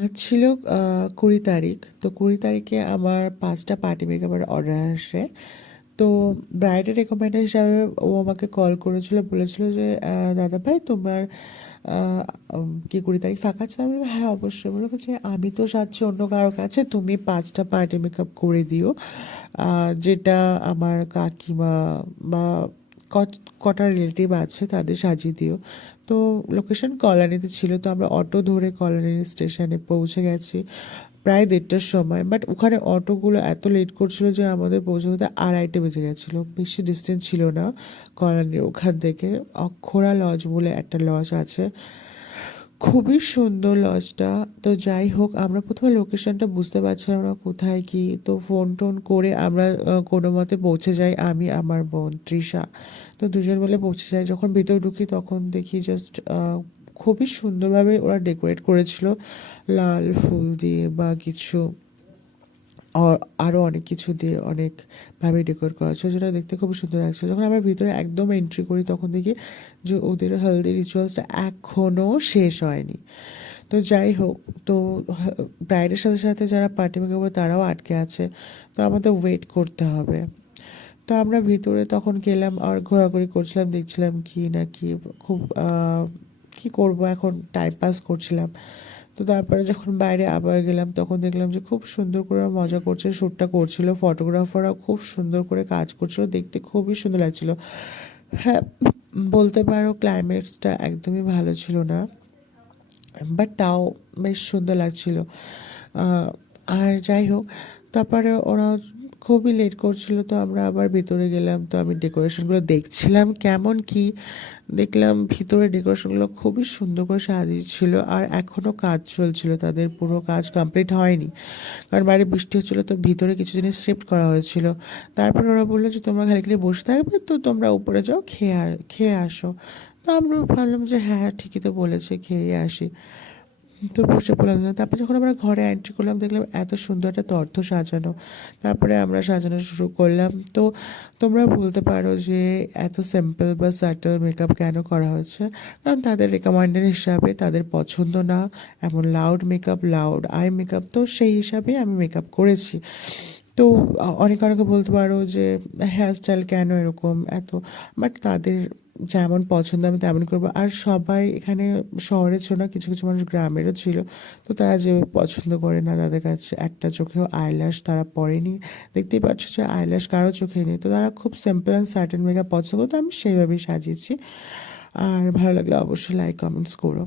আজ ছিল ২০ তারিখ। তো ২০ তারিখে আমার ৫টা পার্টি মেকআপের অর্ডার আসে। তো ব্রাইডের রেকমেন্ডের হিসাবে ও আমাকে কল করেছিল, বলেছিল যে দাদাভাই তোমার কি ২০ তারিখ ফাঁকা আছে? আমি বললাম হ্যাঁ অবশ্যই। বললো যে আমি তো সাজছি অন্য কারো কাছে, তুমি ৫টা পার্টি মেকআপ করে দিও, যেটা আমার কাকিমা বা কটা রিলেটিভ আছে তাদের সাজিয়ে দিও। তো লোকেশন কল্যাণীতে ছিল, তো আমরা অটো ধরে কল্যাণী স্টেশনে পৌঁছে গেছি প্রায় ১:৩০টার সময়। বাট ওখানে অটোগুলো এত লেট করছিল যে আমাদের পৌঁছতে ২:৩০ বেজে গেছিলো। বেশি ডিস্টেন্স ছিল না কল্যাণীর ওখান থেকে। অক্ষরা লজ বলে একটা লজ আছে, খুবই সুন্দর লজটা। তো যাই হোক, আমরা প্রথমে লোকেশনটা বুঝতে পারছিলাম না কোথায় কি, তো ফোন টোন করে আমরা কোনো মতে পৌঁছে যাই, আমি আমার বোন তৃষা। তো দুজন মিলে পৌঁছে যাই। যখন ভিতরে ঢুকি তখন দেখি জাস্ট খুবই সুন্দরভাবে ওরা ডেকোরেট করেছিল, লাল ফুল দিয়ে বা কিছু আরও অনেক কিছু দিয়ে অনেকভাবে ডেকোরেট করা ছিল, যেটা দেখতে খুব সুন্দর লাগছিল। যখন আমরা ভিতরে একদম এন্ট্রি করি তখন দেখি যে ওদের হলদি রিচুয়ালসটা এখনও শেষ হয়নি। তো যাই হোক, তো ব্রাইডের সাথে সাথে যারা পার্টি মেকআপ করে তারাও আটকে আছে, তো আমাদের ওয়েট করতে হবে। তো আমরা ভিতরে তখন গেলাম আর ঘোরাঘুরি করছিলাম, দেখছিলাম কি না কি, খুব কি করব এখন, টাইম পাস করছিলাম। তো তারপরে যখন বাইরে আবার গেলাম তখন দেখলাম যে খুব সুন্দর করে ওরা মজা করছে, শ্যুটটা করছিল, ফটোগ্রাফাররাও খুব সুন্দর করে কাজ করছিল, দেখতে খুবই সুন্দর লাগছিল। হ্যাঁ, বলতে পারো ক্লাইমেটসটা একদমই ভালো ছিল না, বাট তাও বেশ সুন্দর লাগছিল। আর যাই হোক, তারপরে ওরা খুবই লেট করছিল, তো আমরা আবার ভিতরে গেলাম। তো আমি ডেকোরেশনগুলো দেখছিলাম কেমন কি, দেখলাম ভিতরে ডেকোরেশনগুলো খুবই সুন্দর করে সাজিয়েছিল, আর এখনও কাজ চলছিল, তাদের পুরো কাজ কমপ্লিট হয়নি, কারণ বাইরে বৃষ্টি হচ্ছিলো, তো ভিতরে কিছু জিনিস শিফট করা হয়েছিল। তারপরে ওরা বললো যে তোমরা খালি বসে থাকবে, তো তোমরা উপরে যাও, খেয়ে আসো। তো আমরা ভাবলাম যে হ্যাঁ ঠিকই তো বলেছে, খেয়ে আসি। তো বসে পড়লাম। তারপরে যখন আমরা ঘরে এন্ট্রি করলাম দেখলাম এত সুন্দর একটা তর্থ সাজানো। তারপরে আমরা সাজানো শুরু করলাম। তো তোমরা বলতে পারো যে এত সিম্পল বা সাটল মেকআপ কেন করা হচ্ছে? কারণ তাদের রিকমেন্ডেড হিসাবে, তাদের পছন্দ না এমন loud makeup, loud eye makeup, তো সেই হিসাবেই আমি মেকআপ করেছি। তো অনেকে বলতে পারো যে হেয়ার স্টাইল কেন এরকম এত, বাট তাদের যেমন পছন্দ আমি তেমন করবো। আর সবাই এখানে শহরের ছিল না, কিছু কিছু মানুষ গ্রামেরও ছিল, তো তারা যে পছন্দ করে না, তাদের কাছে একটা চোখেও আইল্যাশ তারা পরেনি, দেখতেই পাচ্ছ যে আইল্যাশ কারো চোখে নেই, তো তারা খুব সিম্পল অ্যান্ড সার্টেন মেকআপ পছন্দ করতো, আমি সেইভাবেই সাজিয়েছি। আর ভালো লাগলে অবশ্যই লাইক কমেন্টস করো।